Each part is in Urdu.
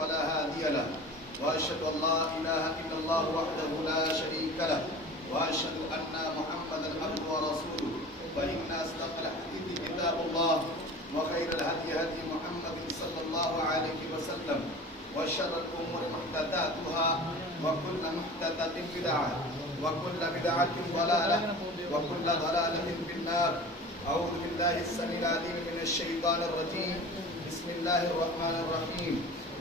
فلا هادي له وأشهد أن لا إله إلا الله وحده لا شريك له وأشهد أن محمدا عبده ورسوله فإن أصدق الحديث كتاب الله وخير الهدي هدي محمد صلى الله عليه وسلم وشر الأمور محدثاتها وكل محدثة بدعة وكل بدعة ضلالة وكل ضلالة في النار. أعوذ بالله السميع العليم من الشيطان الرجيم. بسم الله الرحمن الرحيم.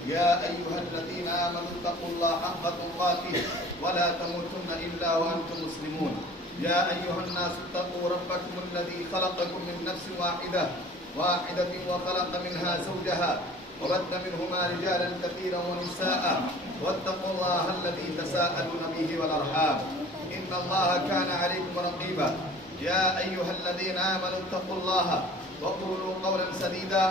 يا أيها الذين آمنوا اتقوا الله حق تقاته ولا تموتن إلا وأنتم مسلمون. يا أيها الناس اتقوا ربكم الذي خلقكم من نفس واحدة وخلق منها زوجها وبث منهما رجالا كثيرا ونساء واتقوا الله الذي تساءلون به والأرحام إن الله كان عليكم رقيبا. يا أيها الذين آمنوا اتقوا الله وقولوا قولا سديدا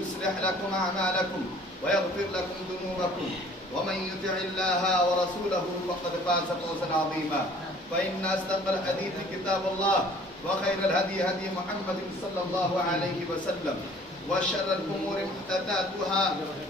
يصلح لكم أعمالكم ويغفر لكم ذنوبكم ومن يطع الله ورسوله فقد فاز فوزا عظيما. فإن أصدق الحديث كتاب الله وخير الهدي هدي محمد صلى الله عليه وسلم وشر الأمور محدثاتها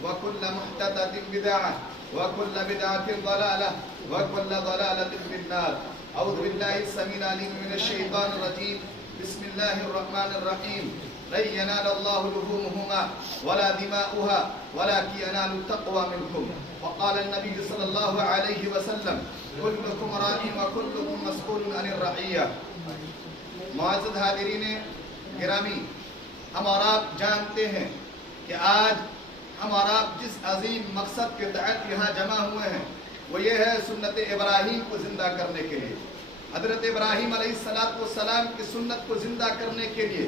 وكل محدثة بدعة وكل بدعة ضلالة وكل ضلالة في النار. أعوذ بالله السميع العليم من الشيطان الرجيم. بسم الله الرحمن الرحيم. لن ينال الله لحومهما ولا دماؤها ولكن ينال التقوى منكم. وقال النبي صلى الله عليه وسلم كلكم راع وكلكم مسؤول عن الرعية. معزز حاضرین گرامی، ہم اور آپ جانتے ہیں کہ آج ہم اور آپ جس عظیم مقصد کے تحت یہاں جمع ہوئے ہیں وہ یہ ہے سنت ابراہیم کو زندہ کرنے کے لیے. حضرت ابراہیم علیہ السلام کی سنت کو زندہ کرنے کے لیے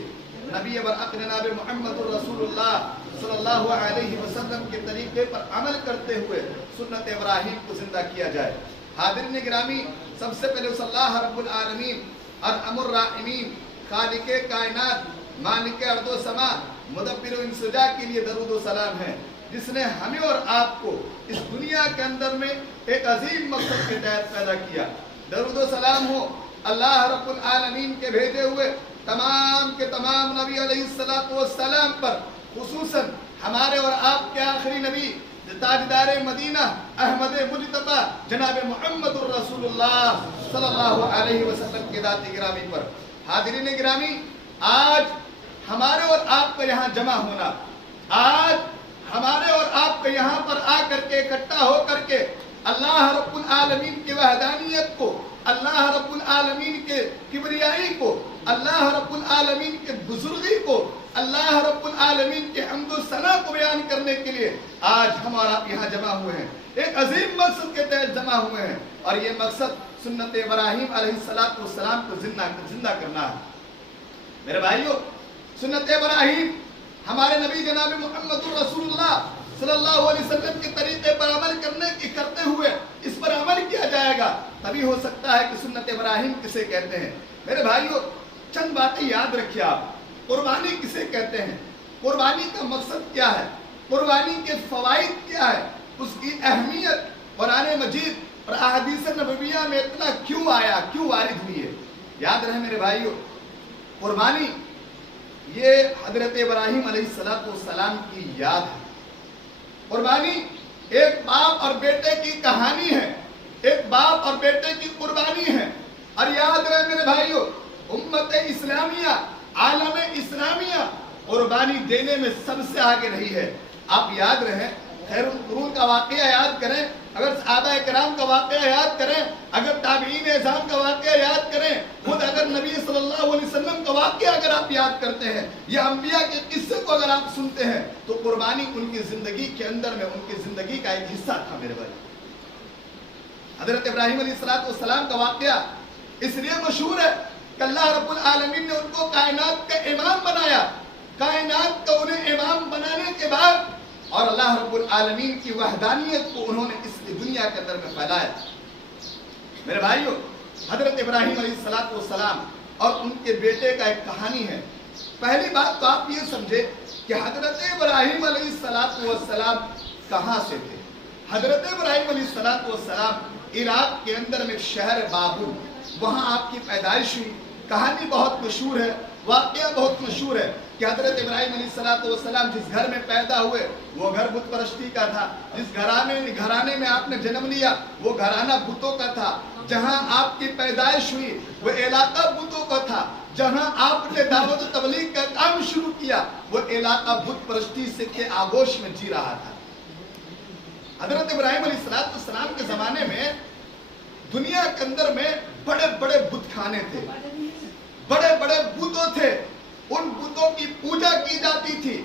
نبی برحق جناب محمد الرسول اللہ صلی اللہ علیہ وسلم کے طریقے پر عمل کرتے ہوئے سنت ابراہیم کو زندہ کیا جائے. حاضرین گرامی، سب سے پہلے صلی اللہ رب العالمین ارحم الراحمین خالق کائنات مالک ارض و سما مدبر و انسجا کے لیے درود و سلام ہے، جس نے ہمیں اور آپ کو اس دنیا کے اندر میں ایک عظیم مقصد کے تحت پیدا کیا. درود و سلام ہو اللہ رب العالمین کے بھیجے ہوئے تمام کے تمام نبی علیہ السلام پر، خصوصاً ہمارے اور آپ کے آخری نبی تاجدار مدینہ احمد مجتبی جناب محمد الرسول اللہ صلی اللہ علیہ وسلم کے ذات گرامی پر. حاضرین گرامی، آج ہمارے اور آپ کا یہاں جمع ہونا، آج ہمارے اور آپ کا یہاں پر آ کر کے اکٹھا ہو کر کے اللہ رب العالمین کی وحدانیت کو، اللہ رب العالمین کے کبریائی کو، اللہ رب العالمین کے بزرگی کو، اللہ رب العالمین کے حمد و ثنا کو بیان کرنے کے لیے آج ہم اور آپ یہاں جمع ہوئے ہیں. ایک عظیم مقصد کے تحت جمع ہوئے ہیں اور یہ مقصد سنت ابراہیم علیہ السلام کو زندہ کرنا ہے. میرے بھائیو، سنت ابراہیم ہمارے نبی جناب محمد الرسول اللہ صلی اللہ علیہ وسلم کے طریقے پر عمل کرتے ہوئے اس پر عمل کیا جائے گا، تبھی ہو سکتا ہے کہ سنت ابراہیم کسے کہتے ہیں. میرے بھائیو، چند باتیں یاد رکھیے آپ. قربانی کسے کہتے ہیں؟ قربانی کا مقصد کیا ہے؟ قربانی کے فوائد کیا ہے؟ اس کی اہمیت قرآن مجید اور احادیث نبویہ میں اتنا کیوں آیا، کیوں وارد ہوئی ہے؟ یاد رہے میرے بھائیو، قربانی یہ حضرت ابراہیم علیہ السلام کی یاد ہے. قربانی ایک باپ اور بیٹے کی کہانی ہے، ایک باپ اور بیٹے کی قربانی ہے. اور یاد رہے میرے بھائیو، امت اسلامیہ، عالم اسلامیہ قربانی دینے میں سب سے آگے رہی ہے. آپ یاد رہیں، خیر القرون کا واقعہ یاد کریں، اگر صحابہ کرام کا واقعہ یاد کریں، اگر تابعین اعظام کا واقعہ یاد کریں، خود اگر نبی صلی اللہ علیہ وسلم کا واقعہ اگر آپ یاد کرتے ہیں، یا انبیاء کے قصے کو اگر آپ سنتے ہیں، تو قربانی ان کی زندگی کے اندر میں ان کی زندگی کا ایک حصہ تھا. میرے بھائی، حضرت ابراہیم علیہ السلام کا واقعہ اس لیے مشہور ہے کہ اللہ رب العالمین نے ان کو کائنات کا امام بنایا. کائنات کا انہیں امام بنانے کے بعد اور اللہ رب العالمین کی وحدانیت کو انہوں نے اس دنیا کے اندر میں پھیلایا. میرے بھائیو، حضرت ابراہیم علیہ السلام اور ان کے بیٹے کا ایک کہانی ہے. پہلی بات تو آپ یہ سمجھے کہ حضرت ابراہیم علیہ السلام کہاں سے تھے. حضرت ابراہیم علیہ السلام عراق کے اندر میں ایک شہر بابل، وہاں آپ کی پیدائش ہوئی. کہانی بہت مشہور ہے، واقعہ بہت مشہور ہے. کہ حضرت ابراہیم علیہ السلام جس گھر میں پیدا ہوئے وہ گھر بت پرستی کا تھا، جس گھرانے میں آپ نے جنم لیا وہ گھرانہ بتوں کا تھا، جہاں آپ کی پیدائش ہوئی وہ علاقہ بتوں کا تھا، جہاں آپ نے دعوت و تبلیغ کا کام شروع کیا وہ علاقہ بت پرستی سے کے آغوش میں جی رہا تھا۔ حضرت ابراہیم علیہ السلام کے زمانے میں دنیا کے اندر میں بڑے بڑے بت خانے تھے، بڑے بڑے بتوں تھے، ان بتوں کی پوجا کی جاتی تھی،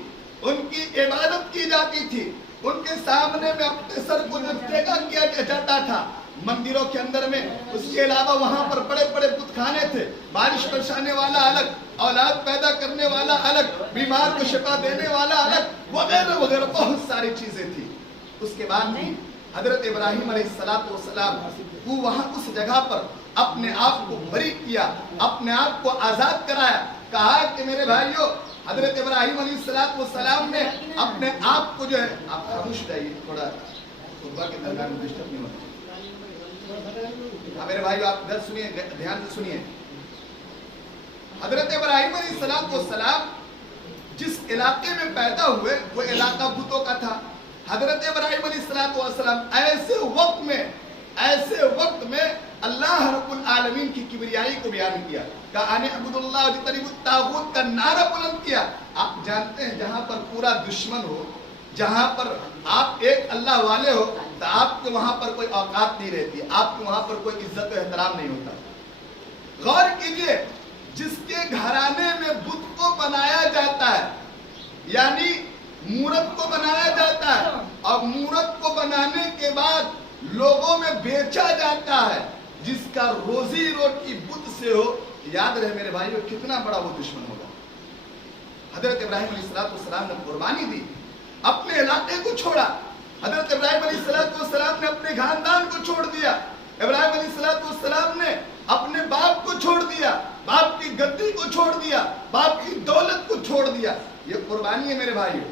ان کی عبادت کی جاتی تھی، ان کے سامنے میں اپنے سر کو ٹیکا کیا جاتا تھا مندروں کے اندر میں۔ اس کے علاوہ وہاں پر بڑے بڑے بت خانے تھے، بارش برسانے والا الگ، اولاد پیدا کرنے والا الگ، بیمار کو شفا دینے والا الگ، وغیرہ وغیرہ بہت ساری چیزیں تھی۔ اس کے بعد بھی حضرت ابراہیم علیہ السلام وہ وہاں اس جگہ پر اپنے آپ کو بری کیا، اپنے آپ کو آزاد کرایا، کہا کہ میرے بھائیو حضرت ابراہیم علیہ السلام نے اپنے آپ کو جو ہے، آپ خاموش رہیے تھوڑا خطبہ کے درمیان میں ڈسٹرب نہیں ہوتا۔ میرے بھائیو آپ ادھر سنیے، دھیان سے سنیے۔ حضرت ابراہیم علیہ السلام جس علاقے میں پیدا ہوئے وہ علاقہ بتوں کا تھا۔ حضرت ابراہیم علیہ السلام ایسے وقت میں اللہ رب العالمین کی کبریائی کو بیان کیا، کہا ان اعبدوا اللہ واجتنبوا الطاغوت کا نعرہ بلند کیا۔ آپ جانتے ہیں جہاں پر پورا دشمن ہو، جہاں پر آپ ایک اللہ والے ہو تو آپ کے وہاں پر کوئی اوقات نہیں رہتی، آپ کے وہاں پر کوئی عزت و احترام نہیں ہوتا۔ غور کیجئے، جس کے گھرانے میں بت کو بنایا جاتا ہے، یعنی مورت کو بنایا جاتا ہے، اور مورت کو بنانے کے بعد لوگوں میں بیچا جاتا ہے، جس کا روزی روٹی بت سے ہو، یاد رہے میرے بھائیو کتنا بڑا وہ دشمن ہوگا۔ حضرت ابراہیم علیہ السلام نے قربانی دی، اپنے علاقے کو چھوڑا۔ حضرت ابراہیم علیہ السلام نے اپنے خاندان کو چھوڑ دیا، ابراہیم علیہ السلام نے اپنے باپ کو چھوڑ دیا، باپ کی گدی کو چھوڑ دیا، باپ کی دولت کو چھوڑ دیا۔ یہ قربانی ہے میرے بھائیو۔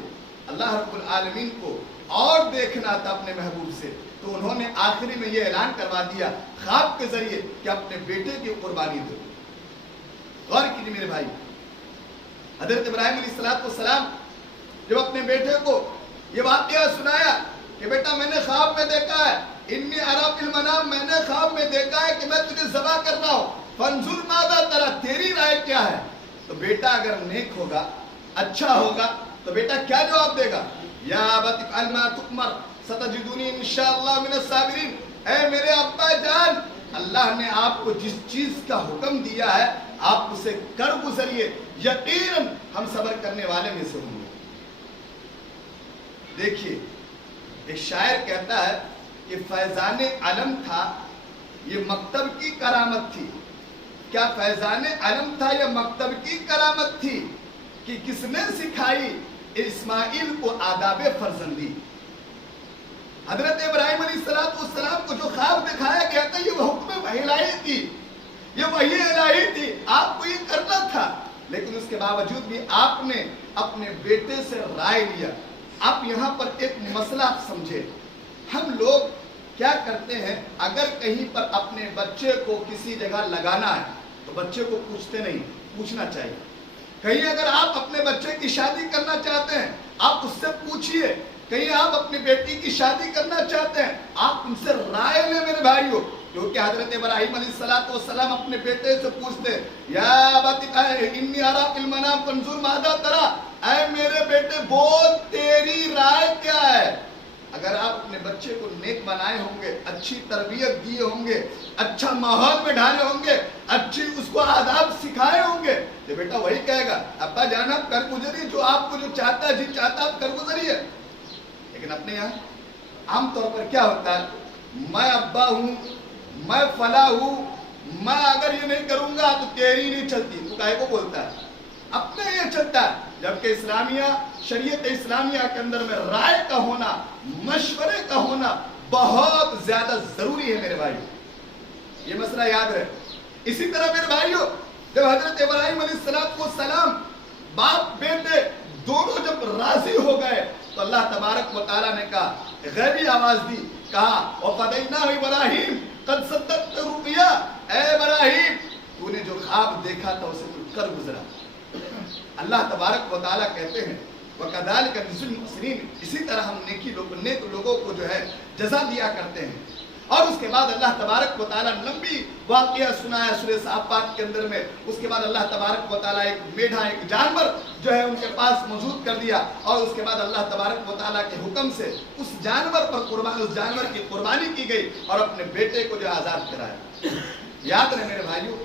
اللہ رب العالمین کو اور دیکھنا تھا اپنے محبوب سے، تو انہوں نے آخری میں یہ اعلان کروا دیا خواب کے ذریعے کہ اپنے بیٹے کی قربانی دو۔ غور کیجیے میرے بھائی، حضرت ابراہیم علیہ السلام جب اپنے بیٹے کو یہ واقعہ سنایا کہ بیٹا میں نے خواب میں دیکھا ہے، انی اری فی المنام، میں نے خواب میں دیکھا ہے کہ میں تجھے ذبح کر رہا ہوں، فانظر ماذا تری، تیری رائے کیا ہے؟ تو بیٹا اگر نیک ہوگا، اچھا ہوگا، تو بیٹا کیا جواب دے گا؟ یا ابت افعل ما تؤمر ستجدنی انشاءاللہ من الصابرین۔ اے میرے ابا جان، اللہ نے آپ کو جس چیز کا حکم دیا ہے آپ اسے کر گزریے، یقیناً ہم صبر کرنے والے میں سے ہوں گے۔ دیکھیے ایک شاعر کہتا ہے کہ فیضان علم تھا یہ مکتب کی کرامت تھی۔ کیا فیضان علم تھا یہ مکتب کی کرامت تھی کہ کس نے سکھائی اسماعیل کو آداب فرزندی؟ حضرت ابراہیم علیہ السلام کو جو خواب دکھایا گیا تھا یہ حکم الہی تھی، یہ وحی الہی تھی، آپ کو یہ کرنا تھا، لیکن اس کے باوجود بھی آپ نے اپنے بیٹے سے رائے لیا۔ آپ یہاں پر ایک مسئلہ سمجھے، ہم لوگ کیا کرتے ہیں، اگر کہیں پر اپنے بچے کو کسی جگہ لگانا ہے تو بچے کو پوچھتے نہیں، پوچھنا چاہیے۔ کہیں اگر آپ اپنے بچے کی شادی کرنا چاہتے ہیں آپ اس سے پوچھئے، کہیں آپ اپنی بیٹی کی شادی کرنا چاہتے ہیں آپ ان سے رائے لیں میرے بھائیوں، کیونکہ حضرت ابراہیم علیہ السلام اپنے بیٹے سے پوچھتے یا ابت انی اری فی المنام فانظر ماذا تری، اے میرے بیٹے بول تیری رائے کیا ہے؟ اگر آپ اپنے بچے کو نیک بنائے ہوں گے، اچھی تربیت دیے ہوں گے، اچھا ماحول میں ڈالے ہوں گے، اچھی اس کو آداب سکھائے ہوں گے، تو بیٹا وہی کہے گا ابا جان آپ کر گزریے، جو آپ کو جو چاہتا ہے جی چاہتا آپ کر گزریے۔ لیکن اپنے یہاں عام طور پر کیا ہوتا ہے، میں ابا ہوں، میں فلاں ہوں، میں اگر یہ نہیں کروں گا تو تیری نہیں چلتی، تو کہے کو بولتا ہے، اپنے یہ چلتا ہے۔ جبکہ اسلامیہ شریعت اسلامیہ کے اندر میں رائے کا ہونا، مشورے کا ہونا بہت زیادہ ضروری ہے میرے بھائی، یہ مسئلہ یاد رہے۔ اسی طرح میرے بھائیوں جب حضرت ابراہیم علیہ السلام باپ بیٹے دونوں جب راضی ہو گئے تو اللہ تبارک و تعالیٰ نے کہا، غیبی آواز دی، کہا وَفَدَيْنَاهُ إِبْرَاهِيمَ قَدْ صَدَّقْتَ الرُّؤْيَا، اے ابراہیم تو نے جو خواب دیکھا تھا اسے تو کر گزرا۔ اللہ تبارک و تعالیٰ کہتے ہیں وَكَذَلِكَ نَجْزِي الْمُحْسِنِينَ، اسی طرح ہم نیک لوگوں کو جو ہے جزا دیا کرتے ہیں۔ اور اس کے بعد اللہ تبارک و تعالیٰ لمبی واقعہ سنایا سورہ صافات کے اندر میں۔ اس کے بعد اللہ تبارک و تعالیٰ ایک میڈھا، ایک جانور جو ہے ان کے پاس موجود کر دیا، اور اس کے بعد اللہ تبارک و تعالیٰ کے حکم سے اس جانور کی قربانی کی گئی اور اپنے بیٹے کو جو آزاد کرایا۔ یاد رہے میرے بھائیو،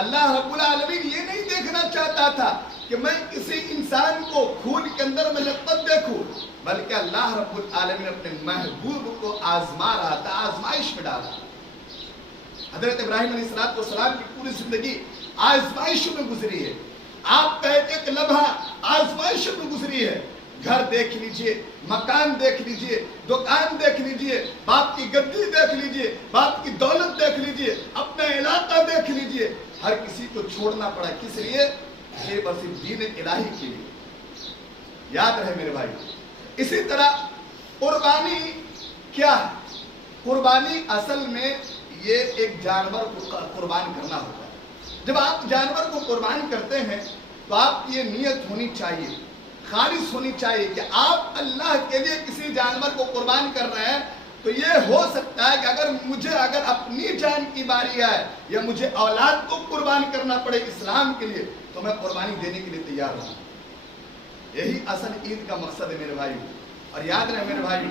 اللہ رب العالمین یہ نہیں دیکھنا چاہتا تھا کہ میں کسی انسان کو خون کے اندر میں لطمت دیکھوں، بلکہ اللہ رب العالمین اپنے محبوب کو آزما رہا تھا، آزمائش میں ڈالا۔ حضرت ابراہیم علیہ السلام کی پوری زندگی آزمائشوں میں گزری ہے۔ آپ کا ایک لمحہ آزمائشوں میں گزری ہے۔ گھر دیکھ لیجئے، مکان دیکھ لیجئے، دکان دیکھ لیجئے، باپ کی گدی دیکھ لیجئے، باپ کی دولت دیکھ لیجئے، اپنا علاقہ دیکھ لیجئے، ہر کسی کو چھوڑنا پڑا۔ کس لیے؟ یہ بس دین الہی کے لیے۔ یاد رہے میرے بھائی، اسی طرح قربانی کیا ہے؟ قربانی اصل میں یہ ایک جانور کو قربان کرنا ہوتا ہے۔ جب آپ جانور کو قربان کرتے ہیں تو آپ کی یہ نیت ہونی چاہیے، خالص ہونی چاہیے کہ آپ اللہ کے لیے کسی جانور کو قربان کر رہے ہیں تو یہ ہو سکتا ہے کہ اگر اپنی جان کی باری آئے یا مجھے اولاد کو قربان کرنا پڑے اسلام کے لیے تو میں قربانی دینے کے لیے تیار ہوں۔ یہی اصل عید کا مقصد ہے میرے بھائی۔ اور یاد رہے میرے بھائی،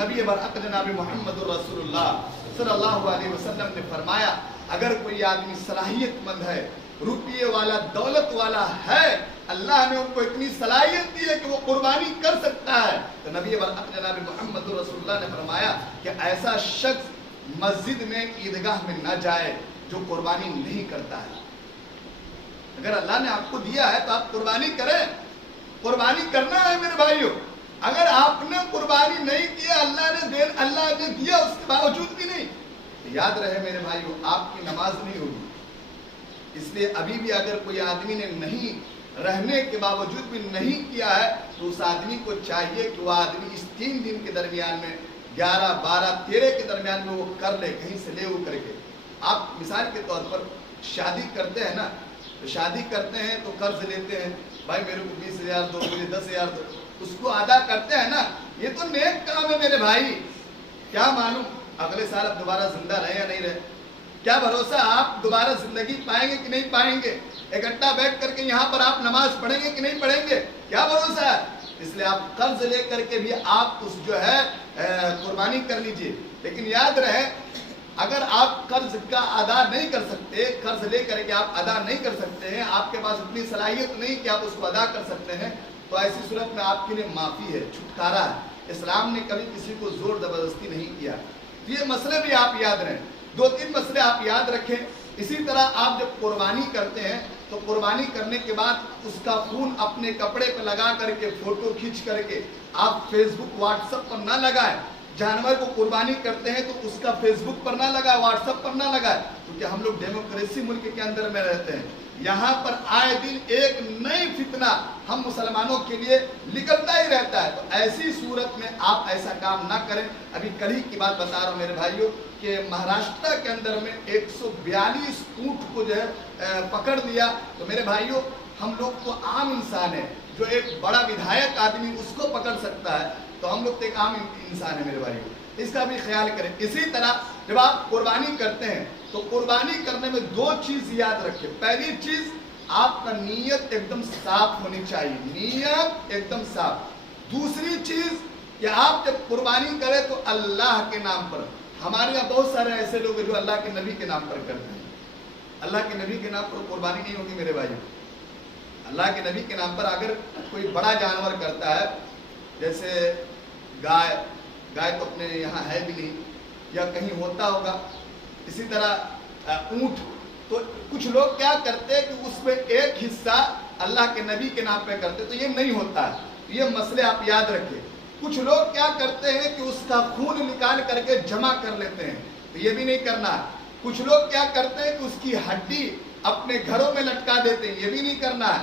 نبی برحق جناب محمد الرسول اللہ صلی اللہ علیہ وسلم نے فرمایا اگر کوئی آدمی صلاحیت مند ہے، روپیے والا، دولت والا ہے، اللہ نے ان کو اتنی صلاحیت دی ہے کہ وہ قربانی کر سکتا ہے، تو نبی برحق جناب محمد رسول اللہ نے فرمایا کہ ایسا شخص مسجد میں، عیدگاہ میں نہ جائے جو قربانی نہیں کرتا ہے۔ اگر اللہ نے آپ کو دیا ہے تو آپ قربانی کریں، قربانی کرنا ہے میرے بھائیوں۔ اگر آپ نے قربانی نہیں کیا، اللہ نے دیا اس کے باوجود بھی نہیں، تو یاد رہے میرے بھائیوں آپ کی نماز نہیں ہوگی۔ اس لیے ابھی بھی اگر کوئی آدمی نے نہیں رہنے کے باوجود بھی نہیں کیا ہے تو اس آدمی کو چاہیے کہ وہ آدمی اس 3 دن کے درمیان میں 11، 12، 13 کے درمیان میں وہ کر لے، کہیں سے لے وہ کر کے۔ آپ مثال کے طور پر شادی کرتے ہیں نا، تو شادی کرتے ہیں تو قرض لیتے ہیں، بھائی میرے کو 20,000 دو، مجھے 10,000 دو، اس کو ادا کرتے ہیں نا۔ یہ تو نیک کام ہے میرے بھائی، کیا معلوم اگلے سال اب دوبارہ زندہ رہے یا نہیں رہے، کیا بھروسہ آپ دوبارہ زندگی پائیں گے کہ نہیں پائیں گے، اکٹھا بیٹھ کر کے یہاں پر آپ نماز پڑھیں گے کہ نہیں پڑھیں گے، کیا بھروسہ ہے۔ اس لیے آپ قرض لے کر کے بھی آپ اس جو ہے قربانی کر لیجئے، لیکن یاد رہے اگر آپ قرض کا ادا نہیں کر سکتے، قرض لے کر کے آپ ادا نہیں کر سکتے ہیں، آپ کے پاس اتنی صلاحیت نہیں کہ آپ اس کو ادا کر سکتے ہیں، تو ایسی صورت میں آپ کے لیے معافی ہے، چھٹکارا ہے۔ اسلام نے کبھی کسی کو زور زبردستی نہیں کیا۔ یہ مسئلے بھی آپ یاد رہیں، 2-3 مسئلے آپ یاد رکھیں۔ اسی طرح آپ جب قربانی کرتے ہیں تو قربانی کرنے کے بعد اس کا خون اپنے کپڑے پہ لگا کر کے، فوٹو کھینچ کر کے آپ فیس بک، واٹس ایپ پر نہ لگائیں۔ جانور کو قربانی کرتے ہیں تو اس کا فیس بک پر نہ لگائے، واٹس ایپ پر نہ لگائے، کیونکہ ہم لوگ ڈیموکریسی ملک کے اندر میں رہتے ہیں۔ یہاں پر آئے دن ایک نئی فتنہ ہم مسلمانوں کے لیے نکلتا ہی رہتا ہے، تو ایسی صورت میں آپ ایسا کام نہ کریں۔ ابھی کل ہی کی بات بتا رہا ہوں میرے بھائیوں کہ مہاراشٹر کے اندر میں 142 اونٹ کو جو ہے پکڑ دیا، تو میرے بھائیوں ہم لوگ تو عام انسان ہے، جو ایک بڑا ودھایک آدمی اس کو پکڑ سکتا ہے، تو ہم لوگ تو ایک عام انسان ہے میرے بھائیوں، اس کا بھی خیال کریں۔ اسی طرح جب آپ قربانی کرتے ہیں تو قربانی کرنے میں 2 چیز یاد رکھیں۔ پہلی چیز، آپ کا نیت ایک دم صاف ہونی چاہیے، نیت ایک دم صاف۔ دوسری چیز کہ آپ جب قربانی کریں تو اللہ کے نام پر۔ ہمارے یہاں بہت سارے ایسے لوگ ہیں جو اللہ کے نبی کے نام پر کرتے ہیں۔ اللہ کے نبی کے نام پر قربانی نہیں ہوگی میرے بھائیوں۔ اللہ کے نبی کے نام پر اگر کوئی بڑا جانور کرتا ہے، جیسے گائے تو اپنے یہاں ہے بھی نہیں، یا کہیں ہوتا ہوگا، اسی طرح اونٹ، تو کچھ لوگ کیا کرتے ہیں کہ اس میں ایک حصہ اللہ کے نبی کے نام پہ کرتے، تو یہ نہیں ہوتا ہے۔ یہ مسئلے آپ یاد رکھیں۔ کچھ لوگ کیا کرتے ہیں کہ اس کا خون نکال کر کے جمع کر لیتے ہیں، تو یہ بھی نہیں کرنا ہے۔ کچھ لوگ کیا کرتے ہیں کہ اس کی ہڈی اپنے گھروں میں لٹکا دیتے ہیں، یہ بھی نہیں کرنا ہے۔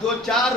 2-4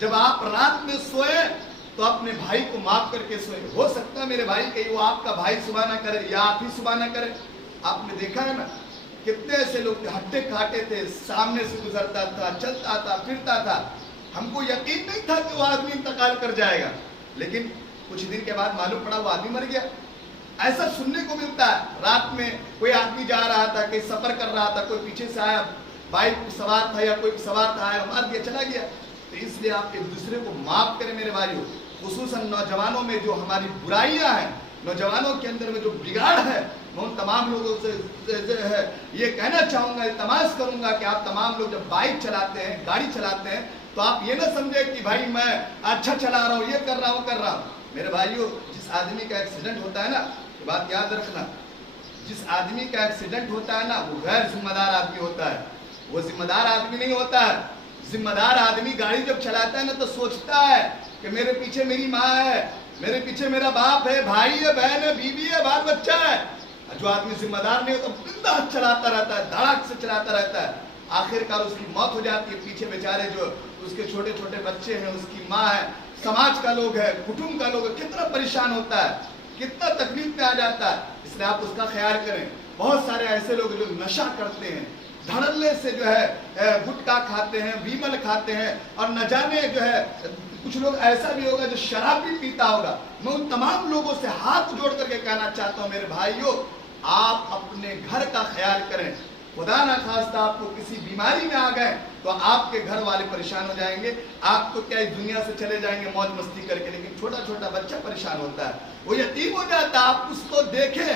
جب آپ رات میں سوئے تو اپنے بھائی کو معاف کر کے سوئے. ہو سکتا ہے میرے بھائی کہیں وہ آپ کا بھائی صبح نہ کرے یا آپ ہی صبح نہ کرے. آپ نے دیکھا ہے نا کتنے ایسے لوگ ہٹے کھاٹے تھے, سامنے سے گزرتا تھا, چلتا تھا, پھرتا تھا, ہم کو یقین نہیں تھا کہ وہ آدمی انتقال کر جائے گا, لیکن کچھ دن کے بعد معلوم پڑا وہ آدمی مر گیا. ایسا سننے کو ملتا ہے. رات میں کوئی آدمی جا رہا تھا, کہیں سفر کر رہا تھا, کوئی پیچھے سے آیا, بائک سوار تھا یا کوئی سوار تھا, آیا مار دیا, چلا گیا. تو اس لیے آپ ایک دوسرے کو معاف کریں میرے بھائیوں. خصوصاً نوجوانوں میں جو ہماری برائیاں ہیں, نوجوانوں کے اندر میں جو بگاڑ ہے, میں ان تمام لوگوں سے یہ کہنا چاہوں گا, التماس کروں گا کہ آپ تمام لوگ جب بائک چلاتے ہیں, گاڑی چلاتے ہیں, تو آپ یہ نہ سمجھیں کہ بھائی میں اچھا چلا رہا ہوں, یہ کر رہا ہوں, کر رہا ہوں. میرے بھائیوں, جس آدمی کا ایکسیڈنٹ ہوتا ہے نا, یہ بات یاد رکھنا, جس آدمی کا ایکسیڈنٹ ہوتا ہے نا وہ غیر ذمہ دار آدمی ہوتا ہے, وہ ذمہ دار آدمی نہیں ہوتا ہے. ذمہ دار آدمی گاڑی جب چلاتا ہے نا تو سوچتا ہے کہ میرے پیچھے میری ماں ہے, میرے پیچھے میرا باپ ہے, بھائی ہے, بہن ہے, بیوی ہے, بال بچہ ہے. جو آدمی ذمہ دار نہیں ہوتا بنداز چلاتا رہتا ہے, دھڑاک سے چلاتا رہتا ہے, آخر کار اس کی موت ہو جاتی ہے. پیچھے بیچارے جو اس کے چھوٹے چھوٹے بچے ہیں, اس کی ماں ہے, سماج کا لوگ ہے, کٹمب کا لوگ ہے, کتنا پریشان ہوتا ہے, کتنا تکلیف میں آ جاتا ہے. اس لیے آپ اس کا خیال کریں. بہت سارے ایسے لوگ جو نشہ کرتے ہیں, دھڑلے سے جو ہے گٹکا کھاتے ہیں, ویمل کھاتے ہیں, اور نہ جانے جو ہے کچھ لوگ ایسا بھی ہوگا جو شراب بھی پیتا ہوگا. میں ان تمام لوگوں سے ہاتھ جوڑ کر کے کہنا چاہتا ہوں میرے بھائیوں, آپ اپنے گھر کا خیال کریں. خدا نہ خواستہ آپ کو کسی بیماری میں آ گئے تو آپ کے گھر والے پریشان ہو جائیں گے. آپ تو کیا اس دنیا سے چلے جائیں گے موج مستی کر کے, لیکن چھوٹا چھوٹا بچہ پریشان ہوتا ہے, وہ یتیم ہو جاتا ہے. آپ اس کو دیکھیں,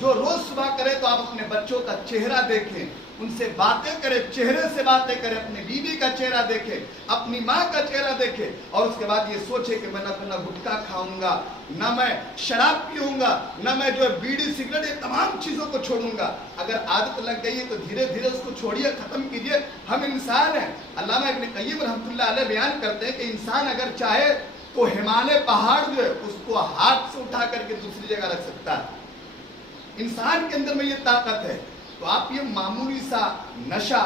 جو روز صبح کرے تو آپ اپنے بچوں کا چہرہ دیکھیں, ان سے باتیں کریں, چہرے سے باتیں کریں, اپنی بیوی کا چہرہ دیکھیں, اپنی ماں کا چہرہ دیکھیں, اور اس کے بعد یہ سوچے کہ میں نہ گٹکا کھاؤں گا, نہ میں شراب پیوں گا, نہ میں جو ہے بیڑی سگریٹ, یہ تمام چیزوں کو چھوڑوں گا. اگر عادت لگ گئی ہے تو دھیرے دھیرے اس کو چھوڑیے, ختم کیجیے. ہم انسان ہیں. علامہ ابن قیم رحمۃ اللہ علیہ بیان کرتے ہیں کہ انسان اگر چاہے تو ہمالیہ پہاڑ جو ہے اس کو ہاتھ سے اٹھا کر کے دوسری جگہ رکھ سکتا ہے. انسان کے اندر میں یہ طاقت ہے. تو آپ یہ معمولی سا نشہ,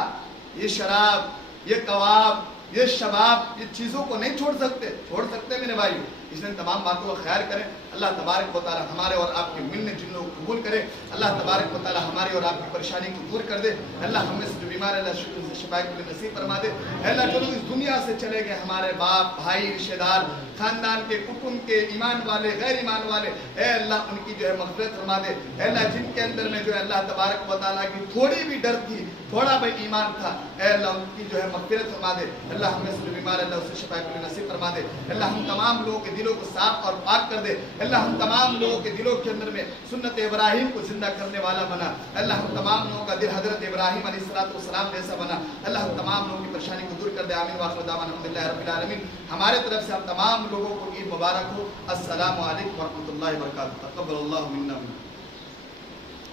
یہ شراب, یہ کباب, یہ شباب, یہ چیزوں کو نہیں چھوڑ سکتے میرے بھائی. اس نے تمام باتوں کا خیال کریں. اللہ تبارک و تعالی ہمارے اور آپ کے ملنے جلنے کو قبول کرے. اللہ تبارک و تعالی ہماری اور آپ کی پریشانی کو دور کر دے. اللہ ہم میں سے جو بیمار ہے اللہ شکر سے شفا کے لیے نصیب فرما دے. اللہ جو لوگ اس دنیا سے چلے گئے, ہمارے باپ, بھائی, رشتے دار, خاندان کے, کٹمب کے, ایمان والے, غیر ایمان والے, اے اللہ ان کی جو ہے مغفرت فرما دے. اے اللہ جن کے اندر میں جو ہے اللہ تبارک و تعالی کی تھوڑی بھی ڈر تھی, تھوڑا بھی ایمان تھا, اے اللہ ان کی جو ہے مغفرت فرما دے. اللہ ہم میں سے جو بیمار ہے اللہ اسے شفا کے لیے نصیب فرما دے. اللہ ہم تمام لوگوں کے دلوں کو صاف اور پاک کر دے. اللہ ہم تمام لوگوں کے دلوں کے اندر میں سنت ابراہیم کو زندہ کرنے والا بنا. اللہ ہم تمام لوگوں کا دل حضرت ابراہیم علیہ السلام جیسا بنا. اللہ ہم تمام لوگوں کی پریشانی کو دور کر دے. آمین واخر دعوانا الحمدللہ رب العالمین. ہمارے طرف سے ہم تمام لوگوں کو عید مبارک ہو. السلام علیکم ورحمۃ اللہ وبرکاتہ. تقبل اللہ منا.